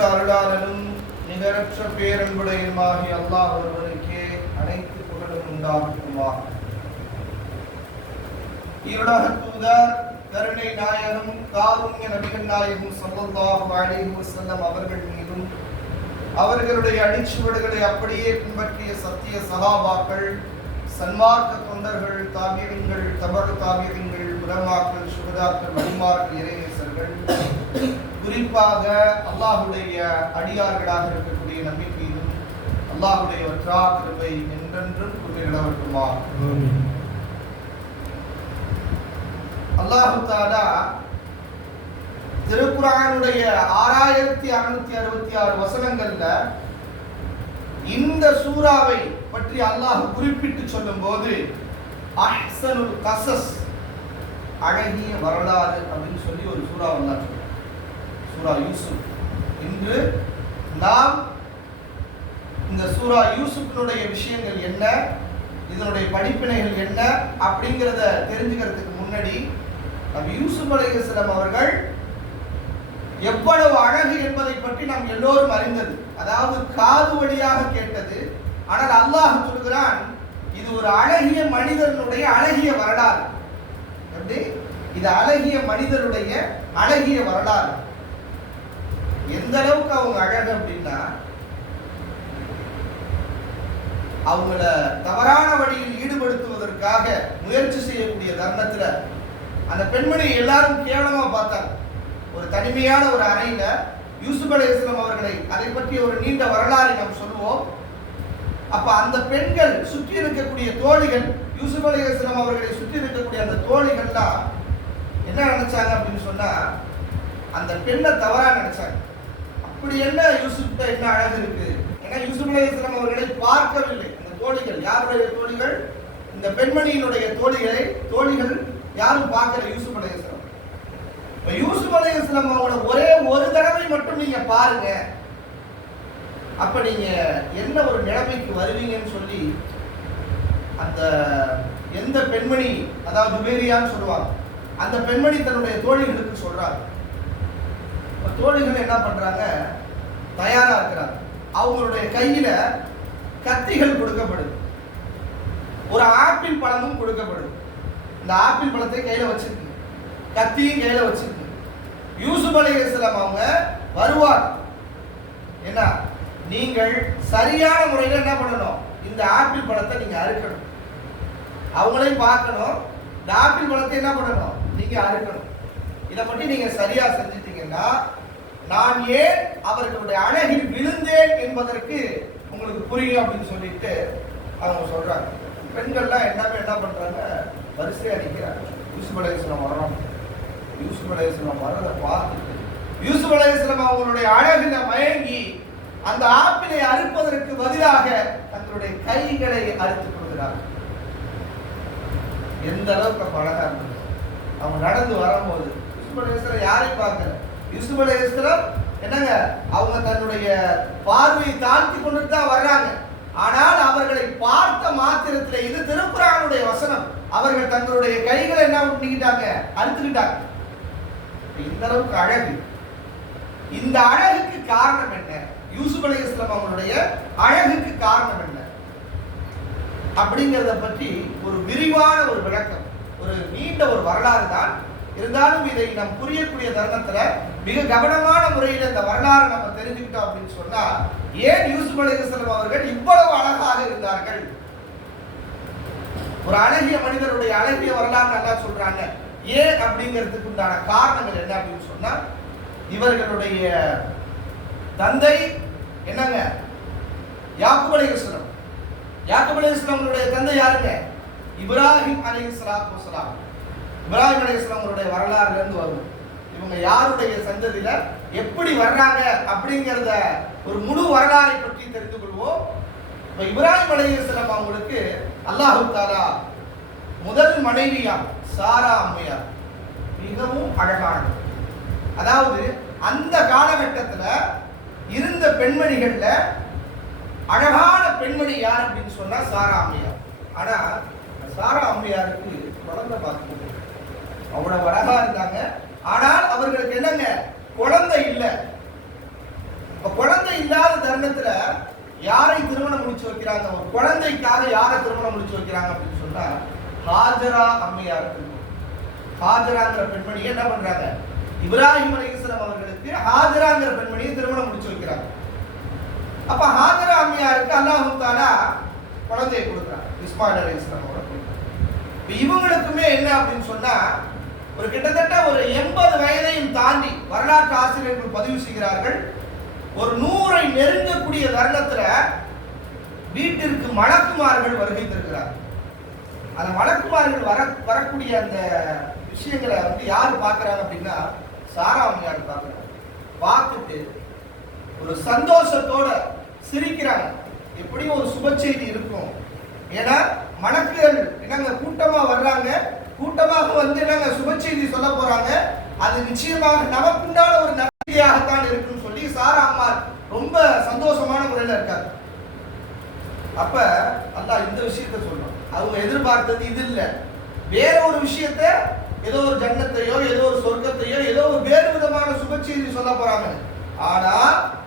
அருளாளனும் நிகரற்ற பேரன்புடையமாகி அல்லாஹ் ஒருவனுக்கே அனைத்து புகழும் உண்டாகுமா. இருளக தூதர் கருணை நாயகம் காருண்ய நபிகள் நாயகம் ஸல்லல்லாஹு அலைஹி வஸல்லம் அவர்கள் மீதும் அவர்களுடைய அடிச்சுவடுகளை அப்படியே பின்பற்றிய சத்திய சஹாபாக்கள், சன்மார்க்க தொண்டர்கள், தாபியீன்கள், தபஅ தாபியீன்கள், உலமாக்கள், சுஹதாக்கள், வலிமார்கள், இறைநேசர்கள், குறிப்பாக அல்லாஹ்வுடைய அடியார்களாக இருக்கக்கூடிய நபி மீதும் அல்லாஹ்வுடைய வற்றா கிருபை என்றென்றும் குவியலவட்டுமா. அல்லாஹ் தஆலா திருக்குர்ஆனுடைய 6666 வசனங்கள்ல இந்த சூராவை பற்றி அல்லாஹ் குறிப்பிட்டு சொல்லும்போது அஹ்ஸனுல் கஸஸ், அழகிய வரலாறு அப்படின்னு சொல்லி ஒரு சூரா வந்தார், சூரா யூசுப். இன்று நாம் இந்த சூரா யூசுஃபினுடைய விஷயங்கள் என்ன, இதனுடைய படிப்பினைகள் என்ன அப்படிங்கிறத தெரிஞ்சுக்கிறதுக்கு முன்னாடி நபி யூசுப் அலைஹிஸ்ஸலாம் அவர்கள் எவ்வளவு அழகு என்பதை பற்றி நாம் எல்லோரும் அறிந்தது, அதாவது காது வழியாக கேட்டது. ஆனால் அல்லாஹ் சொல்கிறான், இது ஒரு அழகிய மனிதனுடைய அழகிய வரலாறு. எப்படி? இது அழகிய மனிதனுடைய அழகிய வரலாறு. எந்த அளவுக்கு அவங்க அழகு அப்படின்னா, அவங்கள தவறான வழியில் ஈடுபடுத்துவதற்காக முயற்சி செய்யக்கூடிய தருணத்துல அந்த பெண்மணியை எல்லாரும் கேவலமா பார்த்தாங்க. ஒரு தனிமையான ஒரு அறையில யூசுப் அலைஹிஸ்ஸலாம் அவர்களை, அதை பற்றி ஒரு நீண்ட வரலாறை நாம் சொல்லுவோம். அப்ப அந்த பெண்கள் சுற்றி இருக்கக்கூடிய தோழிகள், யூசுப் அலைஹிஸ்ஸலாம் அவர்களை சுற்றி இருக்கக்கூடிய அந்த தோழிகள்லாம் என்ன நினைச்சாங்க அப்படின்னு சொன்னா, அந்த பெண்ணை தவறா நினைச்சாங்க. அப்படி என்ன யூசுப்ட என்ன அழகு இருக்கு? ஏன்னா யூசுப் அலைஹிஸ்ஸலாம் அவர்களை பார்க்கவில்லை அந்த தோழிகள். யாருடைய தோழிகள்? இந்த பெண்மணியினுடைய தோழிகள் யாரும் பார்க்கல யூசுப் அலைஹிஸ்ஸலாம். யூசுப் அலைஹிஸ்ஸலாம் அவங்கள ஒரே ஒரு தடவை மட்டும் நீங்க பாருங்க, அப்ப நீங்க என்ன ஒரு நிலைமைக்கு வருவீங்கன்னு சொல்லி அந்த எந்த பெண்மணி, அதாவது ஜுபேரியான்னு சொல்லுவாங்க, அந்த பெண்மணி தன்னுடைய தோழிகளுக்கு சொல்றாங்க. தோழிகள் என்ன பண்றாங்க? தயாரா இருக்கிறாங்க. அவங்களுடைய கையில கத்திகள் கொடுக்கப்படுது, ஒரு ஆப்பிள் பழமும் கொடுக்கப்படுது. இந்த ஆப்பிள் பழத்தை கையில வச்சிருக்கு, கத்தியும் கையில வச்சிருக்கு. யூசுப் அலைஹிஸ்ஸலாம் அவங்க வருவார். என்ன? நீங்கள் சரியான முறையில் என்ன பண்ணணும்? இந்த ஆப்பிள் பழத்தை நீங்க அறுக்கணும். அவங்களையும் பார்க்கணும், இந்த ஆப்பிள் பழத்தை என்ன பண்ணணும்? நீங்க அறுக்கணும். இதை பற்றி நீங்க சரியா செஞ்சிட்டீங்கன்னா நான் ஏன் அவர்களுடைய அழகில் விழுந்தேன் என்பதற்கு உங்களுக்கு புரியும் அப்படின்னு சொல்லிட்டு அவங்க சொல்றாங்க. பெண்கள்லாம் எல்லாமே என்ன பண்றாங்க? வரிசையா நிற்கிறாங்க. யூசுப் அலைஹிஸ்ஸலாம் வர்றாங்க. யூசுப் அலைஹிஸ்ஸலாம் வர்றதை பார்த்துட்டு யூசுப் அலைஹிஸ்ஸலாம் அவங்களுடைய அழகில மயங்கி அந்த ஆப்பிளை அறுப்பதற்கு பதிலாக தங்களுடைய கைகளை அறுத்துக் கொள்கிறார்கள். எந்த அளவுக்கு அழகா இருந்தது! அவங்க நடந்து வரும்போது யூசுப் அலைஹிஸ்ஸலாம் யாரையும் பார்க்கல. யூசுப் அலைஹிஸ்ஸலாம் என்னங்க, அவங்க தன்னுடைய பார்வையை தாழ்த்தி கொண்டு தான் வர்றாங்க. ஆனால் அவர்களை பார்த்த மாத்திரத்தில், இது திருக்குர்ஆனுடைய வசனம், அவர்கள் தங்களுடைய கைகளை என்ன பண்ணிக்கிட்டாங்க? அறுத்துக்கிட்டாங்க. இந்த அளவுக்கு அழகு. இந்த அழகுக்கு காரணம் என்ன? யூசுப் அலைஹிஸ்ஸலாம் அவங்களுடைய அழகுக்கு காரணம் என்ன அப்படிங்கிறத பற்றி ஒரு விரிவான ஒரு விளக்கம், ஒரு நீண்ட ஒரு வரலாறு தான். இருந்தாலும் இதை நாம் புரியக்கூடிய தருணத்துல மிக கவனமான முறையில் இந்த வரலாறு நம்ம தெரிஞ்சுக்கிட்டோம் அப்படின்னு சொன்னா, ஏன் யூசுப் அலைஹிஸ்ஸலாம் அவர்கள் இவ்வளவு அழகாக இருந்தார்கள்? ஒரு அழகிய மனிதருடைய அழகிய வரலாறு நல்லா சொல்றாங்க. ஏன் அப்படிங்கிறதுக்கு உண்டான காரணங்கள் என்ன அப்படின்னு சொன்னா, இவர்களுடைய தந்தை என்னங்க? யாக்கூப் அலைஹிஸ்ஸலாம். யாக்கூப் அலைஹிஸ்ஸலாமுடைய தந்தை யாருங்க? இப்ராஹிம் அலைஹிஸ்ஸலாத்து வஸலாம். இப்ராஹிம் அலைஹிஸ்ஸலாமுடைய வரலாறுல இருந்து வரும். இவங்க யாருடைய சந்ததியில எப்படி வர்றாங்க அப்படிங்கிறத ஒரு முழு வரலாறை பற்றி தெரிந்து கொள்வோம். இப்ப இப்ராஹிம் அலைஹிஸ்ஸலாம் அவங்களுக்கு அல்லாஹ் தஆலா முதல் மனைவியா சாரா அம்மையார் மிகவும் அழகானது. அதாவது அந்த காலகட்டத்துல இருந்த பெண்மணிகள்ல அழகான பெண்மணி யார் அப்படின்னு சொன்னா சாரா அம்மையார். ஆனா சாரா அம்மையாருக்கு குழந்தை பார்த்து அவ்வளவு அழகா இருந்தாங்க. ஆனால் அவர்களுக்கு என்னங்க? குழந்தை இல்லை. குழந்தை இல்லாத தருணத்துல யாரை திருமணம் முடிச்சு வைக்கிறாங்க? ஒரு குழந்தைக்காக யாரை திருமணம் முடிச்சு வைக்கிறாங்க அப்படின்னு சொன்னா ஹாஜரா அம்மையாருக்கு. ஹாஜராங்கிற பெண்மணியை என்ன பண்றாங்க? இப்ராஹிம் அலைஹிஸ்ஸலாம் அவர்களுக்கு ஹாஜராங்கிற பெண்மணியை திருமணம் முடிச்சு வைக்கிறாங்க. அப்ப ஹாஜரா அம்மையாருக்கு அல்லாஹ் தஆலா குழந்தையை கொடுக்குறாங்க, இஸ்மாயில் அலைஹிஸ்ஸலாம் அவர்கள். இவங்களுக்குமே என்ன அப்படின்னு சொன்னா ஒரு கிட்டத்தட்ட ஒரு 80 வயதையும் தாண்டி வரலாற்று ஆசிரியர்கள் பதிவு செய்கிறார்கள், ஒரு 100ஐ நெருங்கக்கூடிய தருணத்துல வீட்டிற்கு மலக்குமார்கள் வருகை தருகிறார்கள். அந்த மலக்குமார்கள் வரக்கூடிய அந்த விஷயங்களை வந்து யார் பார்க்கறாங்க அப்படின்னா சாரா அம்மையார் பார்க்கறாங்க. பார்த்துட்டு ஒரு சந்தோஷத்தோட சிரிக்கிறாங்க. எப்படியும் ஒரு சுப செய்தி இருக்கும். ஏன்னா மலக்குகள் என்னங்க கூட்டமா வர்றாங்க, கூட்டமாக வந்து என்னங்க சுப செய்தி சொல்ல போறாங்க, அது நிச்சயமாக நமக்குண்டான ஒரு நற்செய்தியாகத்தான் இருக்குன்னு சொல்லி சாரா அம்மா ரொம்ப சந்தோஷமான முறையில் இருக்காங்க. அப்ப அல்லாஹ் இந்த விஷயத்தை சொல்றோம், அவங்க எதிர்பார்த்தது இது இல்லை, வேற ஒரு விஷயத்த, ஏதோ ஒரு ஜன்னத்தையோ ஏதோ ஒரு சொர்க்கத்தையோ ஏதோ ஒரு வேறு விதமான சுப செய்தி சொல்ல போறாங்க. ஆனா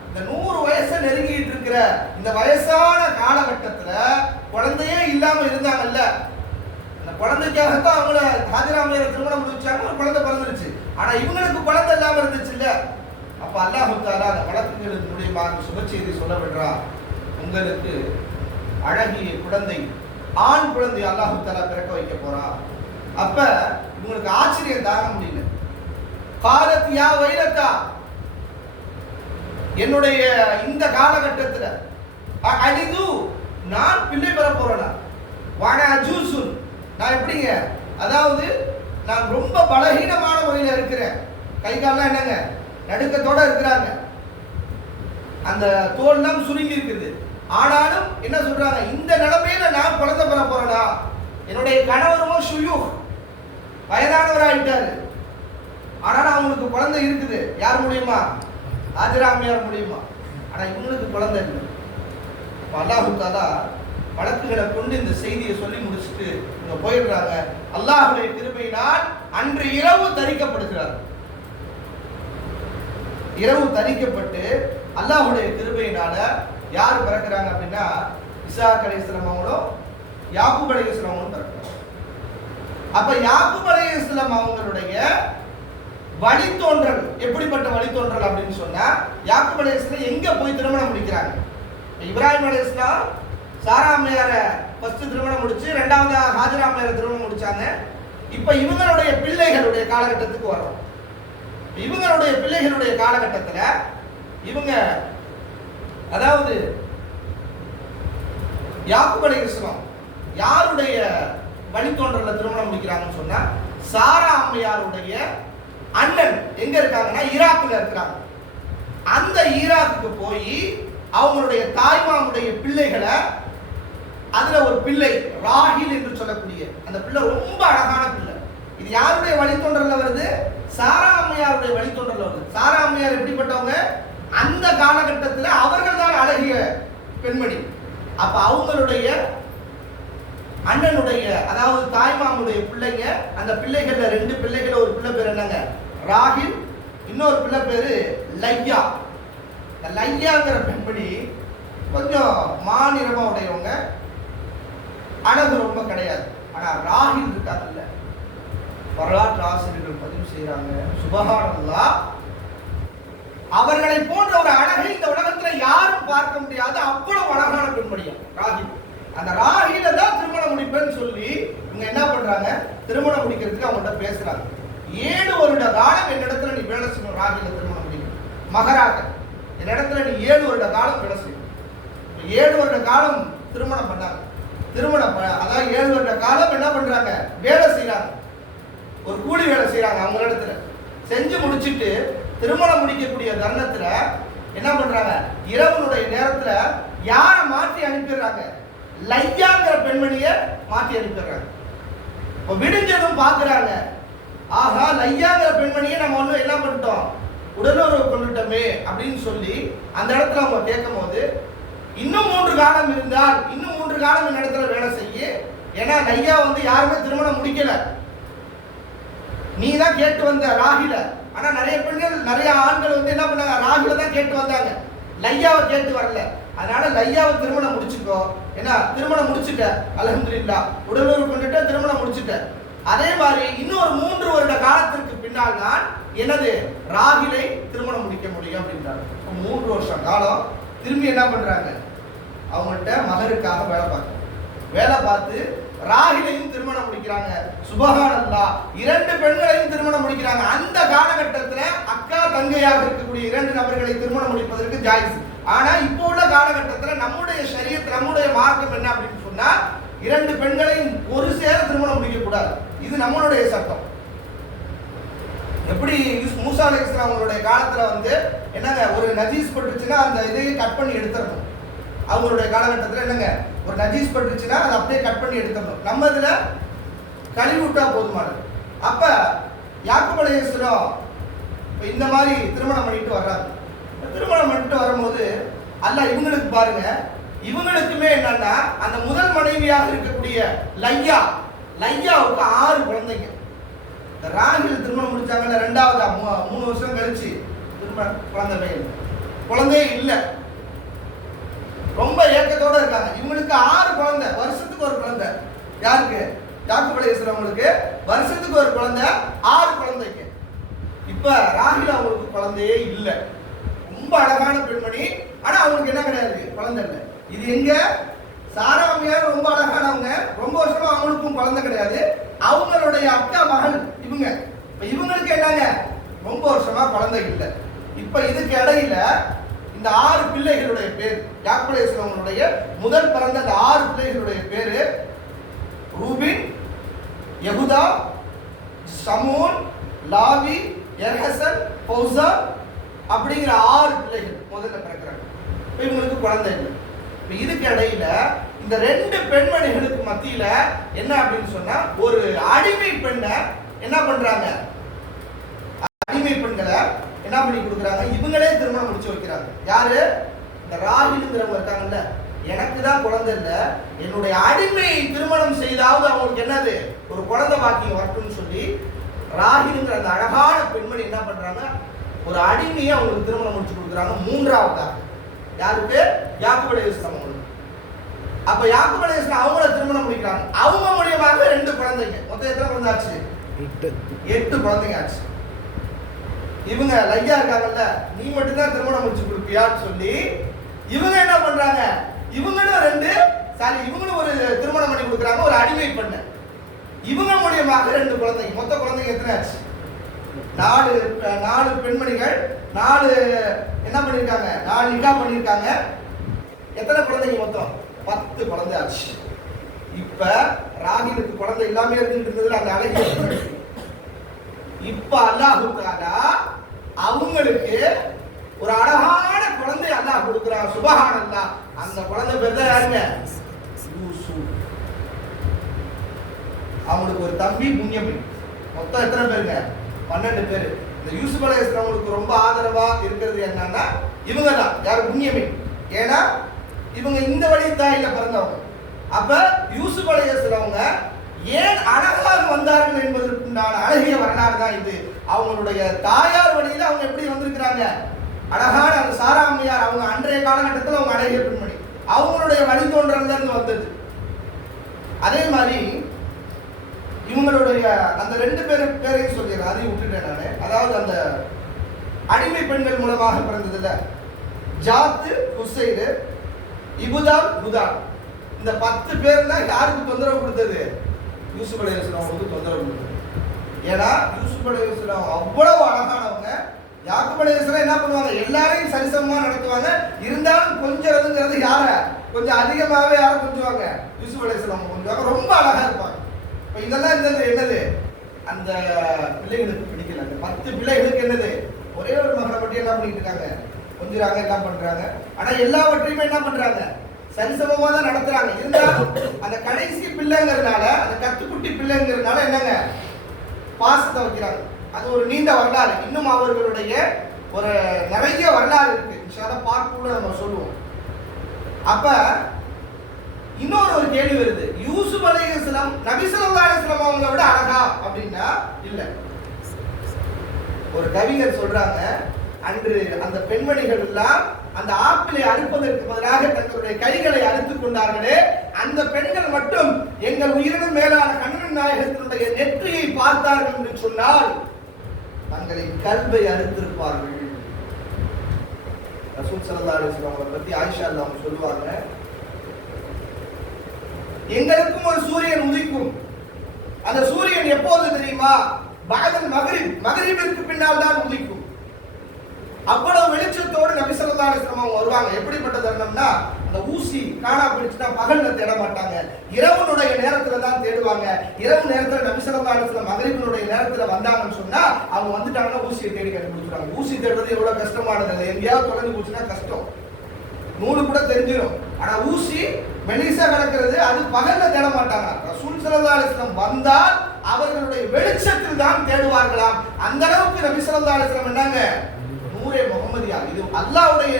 இந்த 100 வயசை நெருங்கிட்டு இருக்கிற இந்த வயசான காலகட்டத்துல குழந்தையே இல்லாம இருந்தாங்கல்ல, அந்த குழந்தைக்காகத்தான் அவங்கள ஹாஜரா அம்மையார் திருமணம் முடிச்சாங்க, ஒரு குழந்தை பிறந்துருச்சு. ஆனா இவங்களுக்கு குழந்தை இல்லாம இருந்துச்சு இல்ல. அப்ப அல்லாஹ் தஆலா அந்த வழக்குகளின் மூலமாக சுப செய்தி சொல்ல விடுறான், உங்களுக்கு அழகிய குழந்தை, ஆண் குழந்தை அல்லாஹ் தஆலா பிறக்க வைக்க போறான். அப்ப உங்களுக்கு ஆச்சரியம் தாங்க முடியல. காலத் யா வைலத்தா, என்னுடைய இந்த காலகட்டத்தில் அலிது நான் பிள்ளை பெற போறேனா, வான அஜூசுன், நான் எப்படிங்க, அதாவது நான் ரொம்ப பலகீனமான முறையில் இருக்கிறேன், கை கால்லாம் என்னங்க நடுக்கத்தோட இருக்கிறாங்க, அந்த தோல்லாம் சுருங்கி இருக்குது. ஆனாலும் என்ன சொல்றாங்க, இந்த நிலைமையில நான் குழந்தை பெற போறேனா, என்னுடைய கணவரும் ஷுயூ வயதானவராயிட்டாரு, ஆனாலும் அவங்களுக்கு குழந்தை இருக்குது. யார் மூலியமா? ஹாஜரா அம்மையார் மூலியமா. ஆனா இவங்களுக்கு குழந்தை இல்லை. அல்லாஹ் தஆலா வழக்குகளை கொண்டு இந்த செய்தியை சொல்லி முடிச்சுட்டு இங்க போயிடுறாங்க. அல்லாஹ்வுடைய கிருபையினால் அன்று இரவு தரிக்கப்படுகிறார். இரவு தரிக்கப்பட்டு அல்லாஹ்வுடைய கிருபையினால யார் பிறக்கிறாங்க அப்படின்னா இஸ்ஹாக் அலைஹிஸ்ஸலாம் அவங்களும் யாக்கூப் அலைஹிஸ்ஸலாம் அவங்களும் பிறக்கிறாங்க. அப்ப யாக்கூப் அலைஹிஸ்ஸலாம் அவங்களுடைய வழித்தோன்றல் எப்படிப்பட்ட வழித்தோன்றல் அப்படின்னு சொன்னா, யாக்கூப் அலைஹிஸ்ஸலாம் எங்க போய் திருமணம் முடிக்கிறாங்க? இப்ராஹிம் அலைஹிஸ்ஸலாம் சாரா அம்மையார ஃபர்ஸ்ட் திருமணம் முடிச்சு, ரெண்டாவது ஹாஜரா அம்மையார திருமணம் முடிச்சாங்க. இப்ப இவங்களுடைய பிள்ளைகளுடைய காலகட்டத்துக்கு வரோம். இவங்களுடைய பிள்ளைகளுடைய காலகட்டத்துல இவங்க, அதாவது யாக்கூப் அலைஹிஸ்ஸலாம் யாருடைய வழித்தோன்றல்ல திருமணம் முடிக்கிறாங்கன்னு சொன்னா, சாரா அம்மையாருடைய அண்ணன் எங்க இருக்காங்கன்னா ஈராக்ல இருக்கிறாங்க. அந்த ஈராக்குக்கு போய் அவங்களுடைய தாய்மாமுடைய பிள்ளைகளை, அதுல ஒரு பிள்ளை ராஹில் என்று சொல்லக்கூடிய அந்த பிள்ளை ரொம்ப அழகான பிள்ளை. இது யாருடைய வழித்தோன்றல்ல வருது? சாரா அம்மையாருடைய வழித்தோன்றல்ல வருது. சாரா அம்மையார் எப்படிப்பட்டவங்க? அந்த காலகட்டத்தில் அவர்கள் தான் அழகிய பெண்மணி. அப்ப அவங்களுடைய அண்ணனுடைய, அதாவது தாய்மாமுடைய பிள்ளைங்க, அந்த பிள்ளைகள்ல 2 பிள்ளைகள், ஒரு பிள்ளை பேர் என்னங்க ராஹில், இன்னொரு பிள்ளை பேரு லையா. லையாங்கிற பெண்மணி கொஞ்சம் மாநிறமா உடையவங்க, அழகு ரொம்ப கிடையாது. ஆனா ராஹில் இருக்காங்கல்ல, வரலாற்று ஆசிரியர்கள் பதிவு செய்யறாங்க, சுபஹானல்லாஹ், அவர்களை போன்ற ஒரு அழகை இந்த உலகத்துல யாரும் பார்க்க முடியாது, அவ்வளவு அழகான பெண்மணியா ராஹில். அந்த ராஹில தான் திருமணம் முடிப்பேன்னு சொல்லி இவங்க என்ன பண்றாங்க, திருமணம் முடிக்கிறதுக்கு அவங்கள்ட்ட பேசுறாங்க. 7 வருட காலம் என்னிடத்துல நீ வேலை செய்யணும், ராஹில திருமணம் முடிக்கணும் மகராக, என்னிடத்துல நீ 7 வருட காலம் வேலை செய்யணும். 7 வருட காலம் திருமணம் பண்ணாங்க. அதாவது 7 வருட காலம் என்ன பண்றாங்க, வேலை செய்யறாங்க, ஒரு கூலி வேலை செய்யறாங்க. அவங்க இடத்துல செஞ்சு முடிச்சுட்டு திருமணம் முடிக்கக்கூடிய தருணத்துல என்ன பண்றாங்க, இரவுனுடைய நேரத்துல யாரை மாற்றி அனுப்பிடுறாங்க, லையாங்கிற பெண்மணியை மாற்றி அனுப்பிடுறாங்க. இப்போ விடிஞ்சதும் பாக்குறாங்க, ஆஹா லையாங்கிற பெண்மணியை நம்ம ஒன்றும் என்ன பண்ணிட்டோம், உடலுறவு கொண்டுட்டோமே அப்படின்னு சொல்லி அந்த இடத்துல அவங்க கேட்கும் போது, இன்னும் 3 காலம் இருந்தால் இன்னும் 3 காலம் இந்த இடத்துல வேலை செய்ய, ஏன்னா லையா வந்து யாருமே திருமணம் முடிக்கல, நீ தான் கேட்டு வந்த ராஹில. ஆனா நிறைய பெண்கள், நிறைய ஆண்கள் வந்து என்ன பண்ணாங்க, ராஹில தான் கேட்டு வந்தாங்க. லையாவை கேட்டு வரல. அதனால லையாவை திருமணம் முடிச்சுக்கோ, ஏன்னா திருமணம் முடிச்சுட்ட, அல்ஹம்துலில்லாஹ் உடலுறவு கொண்டுட்ட, திருமணம் முடிச்சுட்ட. அதே மாதிரி இன்னொரு 3 வருட காலத்திற்கு பின்னால் தான் எனது ராகிலை திருமணம் முடிக்க முடியும் அப்படின்றாங்க. 3 வருஷம் காலம் திரும்பி என்ன பண்றாங்க, அவங்கள்ட்ட மகருக்காக வேலை பார்த்து ராகிலையும் திருமணம் முடிக்கிறாங்க. சுபஹானல்லாஹ், 2 பெண்களையும் திருமணம் முடிக்கிறாங்க. அந்த காலகட்டத்தில் அக்கா தங்கையாக இருக்கக்கூடிய 2 நபர்களை திருமணம் முடிப்பதற்கு ஜாயிஸ். ஆனா இப்போ உள்ள காலகட்டத்தில் நம்முடைய ஷரியத், நம்முடைய மார்க்கம் என்ன அப்படின்னு சொன்னா, 2 பெண்களையும் ஒரு சேர திருமணம் முடிக்க கூடாது. இது நம்மளுடைய சட்டம். எப்படி மூசா அலைஹிஸ்ஸலாம் அவங்களுடைய காலத்துல வந்து என்னங்க, ஒரு நஜீஸ் பட்டுச்சுன்னா அந்த இதையை கட் பண்ணி எடுத்துடணும். அவங்களுடைய காலகட்டத்தில் என்னங்க, ஒரு நஜீஸ் பட்டுச்சுன்னா அதை அப்படியே கட் பண்ணி எடுத்துடணும். நம்ம இதுல கழுவி விட்டா போதுமானது. அப்ப யாக்கூப் அலைஹிஸ்ஸலாம் இந்த மாதிரி திருமணம் பண்ணிட்டு வர்றாங்க. திருமணம் பண்ணிட்டு வரும்போது அல்லாஹ் இவங்களுக்கு பாருங்க, இவங்களுக்குமே என்னன்னா அந்த முதல் மனைவியாக இருக்கக்கூடிய லையாவுக்கு 6 குழந்தைங்க. இந்த ராகில் திருமணம் முடிச்சாங்கல்ல, 2வது 3 வருஷம் கழிச்சு குழந்தையே இல்லை. ரொம்ப ஏக்கத்தோட இருக்காங்க. இவங்களுக்கு 6 குழந்தை, வருஷத்துக்கு ஒரு குழந்தை. யாருக்கு? யாக்கூப் அலைஹிஸ்ஸலாம் அவங்களுக்கு வருஷத்துக்கு ஒரு குழந்தை, 6 குழந்தைங்க. இப்ப ராகில் அவங்களுக்கு குழந்தையே இல்லை. ரொம்ப அழகான பெண்மணி, ஆனா அவங்களுக்கு என்ன கிடையாது, குழந்தை இல்லை. இது எங்க? சாராமியார் ரொம்ப அழகானவங்க, ரொம்ப வருஷமா அவங்களுக்கும் குழந்தை கிடையாது. அவங்களுடைய அக்கா மகள் இவங்க. இப்ப இவங்களுக்கு என்னங்க, ரொம்ப வருஷமா குழந்தை இல்லை. இப்ப இதுக்கு இடையில இந்த 6 பிள்ளைகளுடைய பேர், யாக்கூப் அலைஹிஸ்ஸலாமுடைய முதல் பிறந்த அந்த 6 பிள்ளைகளுடைய பேரு ரூபின், யஹூதா, ஷமூன், லாவி, எர்ஹசன், பௌசா அப்படிங்கிற 6 பிள்ளைகள் முதல்ல பிறக்கிறாங்க. இப்ப இவங்களுக்கு குழந்தை இல்லை. இப்ப இதுக்கு இடையில இந்த 2 பெண்மணிகளுக்கு மத்தியில என்ன அப்படின்னு சொன்னா, ஒரு அடிமை பெண்ணை என்ன பண்றாங்க, அடிமை பெண்களை என்ன பண்ணி கொடுக்குறாங்க, இவங்களே திருமணம் முடிச்சு வைக்கிறாங்க. யாரு? இந்த ராகிலுங்கிறவங்க இருக்காங்கல்ல, எனக்கு தான் குழந்தை இல்லை, என்னுடைய அடிமையை திருமணம் செய்தாவது அவங்களுக்கு என்னது, ஒரு குழந்தை பாக்கியம் வரட்டும்னு சொல்லி ராகிலுங்கிற அந்த அழகான பெண்மணி என்ன பண்றாங்க, ஒரு அடிமையை அவங்களுக்கு திருமணம் முடிச்சு கொடுக்குறாங்க. 3வதாக யாருக்கு? யாக்கூப் அலைஹிஸ்ஸலாம் அவங்களுக்கு. அப்ப யாக்கூப் அலைஹிஸ்ஸலாம் அவங்கள திருமணம் முடிக்கிறாங்க. அவங்க மூலியமாக 2 குழந்தைங்க. மொத்தம் எத்தனை குழந்தை ஆச்சு? 8 குழந்தைங்க ஆச்சு. இவங்க லையா இருக்காங்கல்ல, நீ மட்டும் தான் திருமணம் முடிச்சு கொடுப்பியான்னு சொல்லி இவங்க என்ன பண்றாங்க, இவங்களும் ஒரு திருமணம் பண்ணி கொடுக்குறாங்க, ஒரு அடிமை பெண்ணை. இவங்க மூலியமாக 2 குழந்தைங்க. மொத்த குழந்தைங்க எத்தனை ஆச்சு? 4 பெண்மணிகள், 4 என்ன பண்ணிருக்காங்க, 4 நிக்கா பண்ணிருக்காங்க. எத்தனை குழந்தைங்க மொத்தம்? 10 குழந்தை ஆச்சு. இப்ப ராகிலுக்கு குழந்தை இல்லாம இருந்துட்டு இருந்ததுல அந்த அழகிய இப்ப அல்லாஹ் தஆலா அவங்களுக்கு ஒரு அழகான குழந்தை அல்லாஹ் கொடுக்கிறான். சுபஹானல்லாஹ். அந்த குழந்தை பேர் தான் யாருங்க? யூசுப். அவங்களுக்கு ஒரு தம்பி புன்யமின். மொத்தம் எத்தனை பேருங்க? 12 பேர். இந்த யூசுப் அலைஹிஸ்ஸலாமுக்கு ரொம்ப ஆதரவா இருக்கிறது என்னன்னா இவங்க தான். யார்? புன்யமின். ஏன்னா இவங்க இந்த வழி தாயில பிறந்தவங்க. அப்ப யூசுப் அலைஹிஸ்ஸலாமுங்க ஏன் அழகாக வந்தார்கள் என்பதற்குண்டான அழகிய வரலாறு தான் இது. அவங்களுடைய தாயார் வழியில அவங்க எப்படி வந்திருக்கிறாங்க, அழகான அந்த சாரா அம்மையார், அவங்க அன்றைய காலகட்டத்தில் அவங்க அழகிய பெண்மணி, அவங்களுடைய வழித்தோன்றல்ல இருந்து வந்தது. அதே மாதிரி இவங்களுடைய அந்த 2 பேரையும் சொல்லிடுறேன், அதையும் விட்டுட்டேன் நானு. அதாவது அந்த அடிமை பெண்கள் மூலமாக பிறந்ததுல ஜாத்து, ஹுசைனு, இபுதான், குதான், இந்த 10 பேர் தான் யாருக்கு தொந்தரவு கொடுத்தது? யூசுப் அலைஹிஸ்ஸலாமுக்கு தொந்தரவு கொடுத்தது. ஏன்னா யூசுப் அலைஹிஸ்ஸலாம் அவ்வளவு அழகானவங்க. யாக்கூப் அலைஹிஸ்ஸலாம் என்ன பண்ணுவாங்க, எல்லாரையும் சரிசமமா நடத்துவாங்க. இருந்தாலும் கொஞ்சம்ங்கிறது யார கொஞ்சம் அதிகமாகவே யாரை கொஞ்சுவாங்க, யூசுப் அலைஹிஸ்ஸலாம் கொஞ்சுவாங்க. ரொம்ப அழகா இருப்பாங்க. இப்போ இதெல்லாம் என்னது, அந்த பிள்ளைகளுக்கு பிடிக்கல. அந்த 10 பிள்ளைகளுக்கு என்னது, ஒரே ஒரு மகனை மட்டும் என்ன பண்ணிட்டு இருக்காங்க, கொஞ்சுறாங்க, எல்லாம் பண்றாங்க. ஆனா எல்லாவற்றையுமே என்ன பண்றாங்க, சரிசமமா தான் நடத்துறாங்க. இருந்தாலும் அந்த கடைசி பிள்ளைங்கிறதுனால, அந்த கத்துக்குட்டி பிள்ளைங்கிறதுனால என்னங்க, பாசத்தை வைக்கிறாங்க. அது ஒரு நீண்ட வரலாறு. இன்னும் அவர்களுடைய ஒரு நிறைய வரலாறு இருக்கு. இன்ஷால்லா பார்க்குள்ள நம்ம சொல்லுவோம். அப்ப இன்னொரு கேள்வி வருது, யூசுப் அலைஹிஸ்ஸலாம் நபி ஸல்லல்லாஹு அலைஹி வஸல்லம் அவங்களை விட அழகா அப்படின்னா இல்ல. ஒரு கவிஞர் சொல்றாங்க, அன்று அந்த பெண்மணிகள் எல்லாம் அந்த ஆப்பிளை அறுப்பதற்கு பதிலாக தங்களுடைய கைகளை அறுத்துக் கொண்டார்களே, அந்த பெண்கள் மட்டும் எங்கள் உயிரினும் மேலான கண்மணி நாயகத்தினுடைய நெற்றியை பார்த்தார்கள் என்று சொன்னால் தங்களின் கல்வை அறுத்திருப்பார்கள். ரசூல் ஸல்லல்லாஹு அலைஹி வஸல்லம் அவங்களை பத்தி ஆயிஷா அவங்க சொல்லுவாங்க, எங்களுக்கும் ஒரு சூரியன் உதிக்கும். அந்த சூரியன் எப்போது தெரியுமா? பஅதல் மக்ரிப், மக்ரிபிற்கு பின்னால் தான் உதிக்கும். அவ்வளவு வெளிச்சத்தோடு நபி ஸல்லல்லாஹு அலைஹி வஸல்லம் அவங்க வருவாங்க. எப்படிப்பட்ட தருணம்னா, அந்த ஊசி காணா போயிடுச்சுன்னா பகல்ல தேட மாட்டாங்க, இரவுனுடைய நேரத்துல தான் தேடுவாங்க. இரவு நேரத்துல நபி ஸல்லல்லாஹு அலைஹி வஸல்லம் மக்ரிபினுடைய நேரத்துல வந்தாங்கன்னு சொன்னா அவங்க வந்துட்டாங்கன்னா ஊசியை தேடி கண்டுபிடிச்சாங்க. ஊசி தேடுறது எவ்வளவு கஷ்டமானது இல்லை. எங்கேயாவது தொலைஞ்சு போச்சுன்னா கஷ்டம், நூறு கூட தெரிஞ்சிடும். ஆனா ஊசி மெலிசா கிடக்கிறது, அது பகல்ல தேட மாட்டாங்க. ரசூல் ஸல்லல்லாஹு அலைஹி வஸல்லம் வந்தால் அவர்களுடைய வெளிச்சத்தில் தான் தேடுவார்களாம். அந்த அளவுக்கு நபி ஸல்லல்லாஹு அலைஹி வஸல்லம் என்னங்க, நூரே முஹம்மதியா, இது அல்லாஹ்வுடைய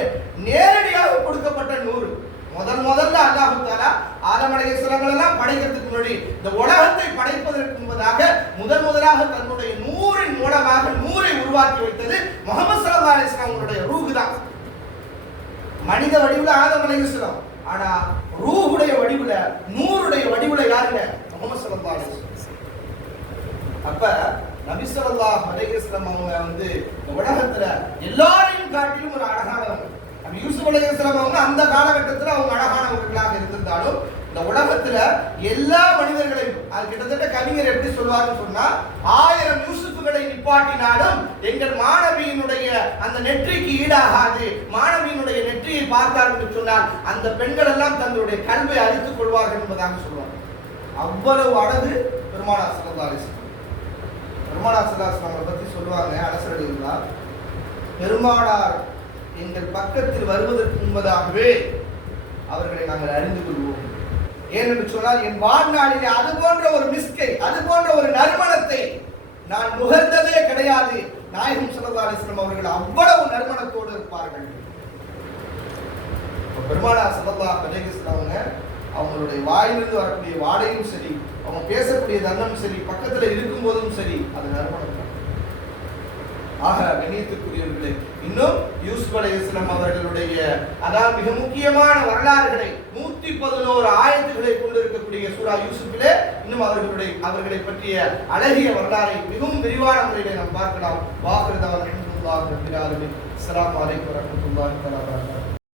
நேரடியாக கொடுக்கப்பட்ட நூறு. முதல்ல அல்லாஹ் தஆலா ஆதம் அலைஹிஸ்ஸலாம் எல்லாம் படைக்கிறதுக்கு முன்னாடி இந்த உலகத்தை படைப்பதற்கு முன்பதாக முதலாக தன்னுடைய நூறின் மூலமாக நூரை உருவாக்கி வைத்தது முஹம்மது ஸல்லல்லாஹு அலைஹி வஸல்லம் அவங்களுடைய ரூஹ் தான். மனித வடிவுல ஆதம் அலைஹிஸ்ஸலாம், ஆனா ரூஹுடைய வடிவுல நூறுடைய வடிவுல யாருங்க? முஹம்மது ஸல்லல்லாஹு அலைஹி வஸல்லம். அப்ப நபி ஸல்லல்லாஹு அலைஹி வஸல்லம் அவங்க வந்து இந்த உலகத்துல எல்லாரையும் காட்டிலும் ஒரு அழகானவங்க. நபி யூசுப் அலைஹிஸ்ஸலாம் அவங்க அந்த காலகட்டத்துல அவங்க அழகானவர்களாக இருந்திருந்தாலும் இந்த உலகத்துல எல்லா மனிதர்களையும், அது கிட்டத்தட்ட கவிஞர் எப்படி சொல்வாருன்னு சொன்னா, 1000 யூசுஃப்களை நிப்பாட்டினாலும் எங்கள் மாணவியினுடைய அந்த நெற்றிக்கு ஈடாகாது. மாணவியினுடைய நெற்றியை பார்த்தார்கள் என்று சொன்னால் அந்த பெண்கள் எல்லாம் தங்களுடைய கல்வை அழித்துக் கொள்வார்கள் என்பதாக சொல்வார். அவ்வளவு அழகு பெருமானார் ஸல்லல்லாஹு அலைஹி வஸல்லம். பெருமானார் ஸல்லல்லாஹு அலைஹி வஸல்லம் பத்தி சொல்லுவாங்க அரசர்கள், பெருமானார் எங்கள் பக்கத்தில் வருவதற்கு முன்பதாகவே அவர்களை நாங்கள் அறிந்து கொள்வோம். ஏனென்று சொன்னால் என் வாழ்நாளிலே அது போன்ற ஒரு மிஸ்கை, அது போன்ற ஒரு நறுமணத்தை நான் நுகர்ந்ததே கிடையாது. நாயகம் ஸல்லல்லாஹு அலைஹி வஸல்லம் அவர்கள் அவ்வளவு நறுமணத்தோடு இருப்பார்கள். பெருமானார் ஸல்லல்லாஹு அலைஹி வஸல்லம் அவங்களுடைய வாயிலிருந்து வரக்கூடிய வாடையும் சரி, அவங்க பேசக்கூடிய தருணமும் சரி, பக்கத்துல இருக்கும் போதும் சரி, அது நறுமணம். ஆக கண்ணியத்துக்குரியவர்களே, இன்னும் யூசுப் அலைஹிஸ்ஸலாம் அவர்களுடைய அதாவது மிக முக்கியமான வரலாறுகளை 111 ஆயத்துகளை கொண்டிருக்கக்கூடிய சூரா யூசுஃபிலே இன்னும் அவர்களை பற்றிய அழகிய வரலாறை மிகவும் விரிவான முறையிலே நாம் பார்க்கலாம். வாஹிரு தஅவானா அல்ஹம்துலில்லாஹி ரப்பில் ஆலமீன். அஸ்ஸலாமு அலைக்கும் வரஹ்மத்துல்லாஹி வபரகாத்துஹு.